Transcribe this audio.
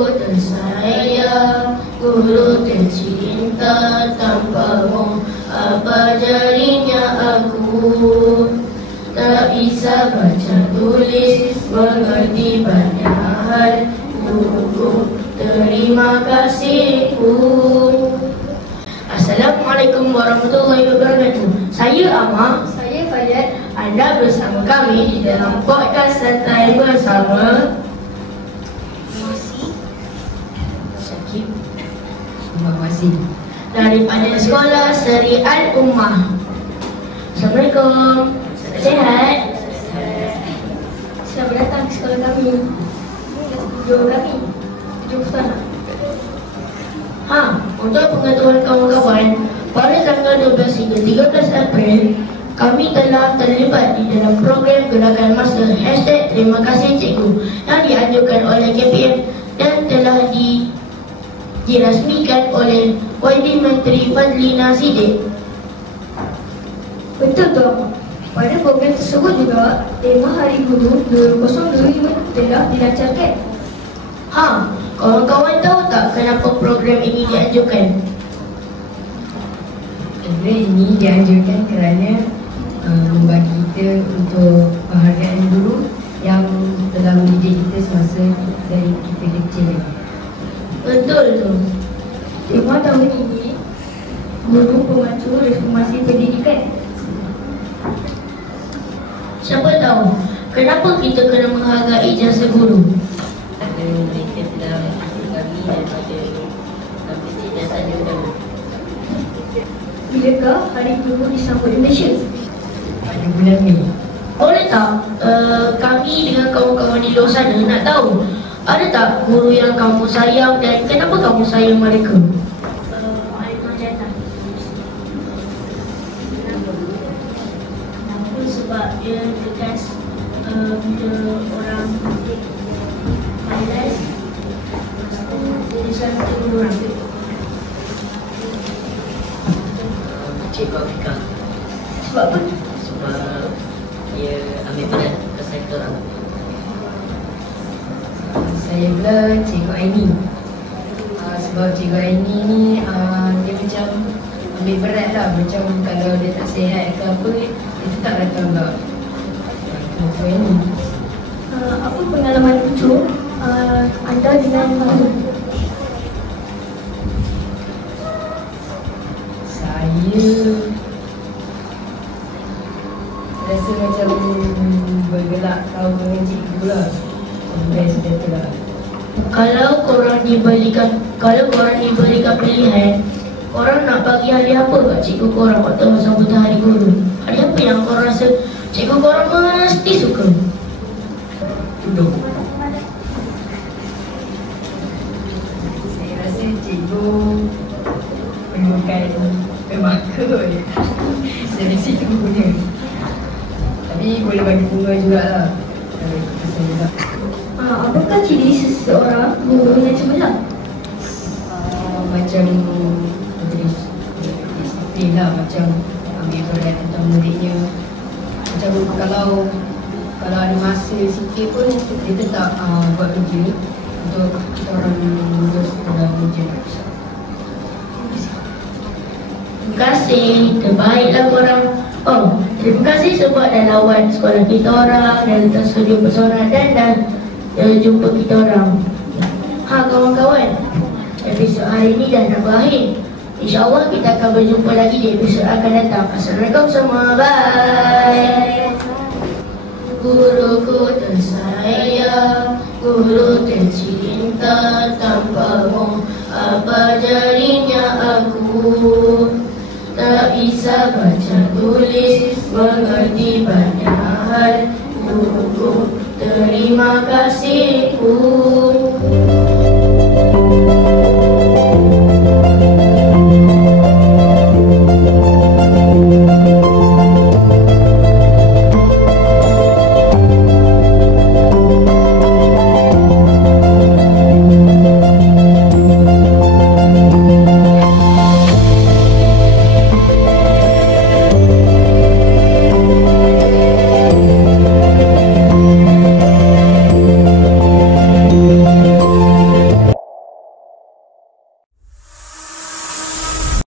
Guruku tersayang, guru tercinta, tanpamu apa jadinya aku? Tak bisa baca tulis, mengerti banyak hal. Guruku, terima kasihku. Assalamualaikum warahmatullahi wabarakatuh. Saya Ahmad. Saya Fayat. Anda bersama kami di dalam podcast santai bersama Syakib Masih daripada Sekolah Seri Al-Ummah. Assalamualaikum. Sihat? Selamat datang ke sekolah kami. Jom kami. Jom sana. Untuk pengetahuan kawan-kawan, pada tanggal 12 hingga 13 April, kami telah terlibat di dalam program Gerakan Masa #Terima Kasih Cikgu yang dianjurkan oleh KPM dan telah dirasmikan oleh YB Menteri Fadlina Siddiq. Betul tu. Pada program tersebut juga, tema Hari Guru 2025 telah dilancarkan. Kawan-kawan tahu tak kenapa program ini dianjurkan? Program ini dianjurkan kerana membagi kita untuk penghargaan guru yang telah mendidik kita semasa dari kita kecil. Betul tu. Tema tahun ini, Guru Pemacu Reformasi Pendidikan. Siapa tahu kenapa kita kena menghargai jasa guru? Mereka telah mendidik kami daripada kecil dan saja utama. Bilakah Hari Guru disambut di Malaysia? Pada bulan Mei. Boleh tak kami dengan kawan-kawan di luar sana nak tahu, ada tak guru yang kamu sayang dan kenapa kamu sayang mereka? Kenapa? Sebab dia tegas bila orang malas, dia selalu tegur orang. Cikgu Afrika. Sebab apa? Sebab dia ambil peran kesan orang. Saya pula Cikgu Aini. Sebab Cikgu Aini ni dia macam ambil berat lah. Macam kalau dia tak sihat ke apa, dia tetap datang tak. Cikgu Aini. Apa pengalaman lucu anda dengan guru? Saya rasa macam bergelak tahu dengan cikgu lah. Best betul lah. Kalau korang diberikan pilihan, korang nak bagi hadiah apa kat cikgu korang waktu sambutan Hari Guru? Hadiah apa yang korang rasa cikgu korang mesti suka? Duduk. Saya rasa cikgu perlukan pembaka je. Dari situ guna. Tapi boleh bagi bunga jugalah. Kesan juga. Apakah ciri seseorang guru yang cemerlang? Macam disiplin lah, macam ambil berat tentang muridnya. Macam kalau ada masa sikit pun dia tetap buat kerja untuk kita orang lulus dalam ujian. Terima kasih, terbaiklah korang. Terima kasih sebab dah lawan sekolah kita orang dan tersedia pesona dan jumpa kita orang. Kawan-kawan, episod hari ini dah nak berakhir. InsyaAllah kita akan berjumpa lagi di episod akan datang. Assalamualaikum semua, bye. Guruku tersayang, guru tercinta, tanpamu apa jadinya aku? Tak bisa baca tulis, mengerti banyak hal. Guruku, terima kasihku.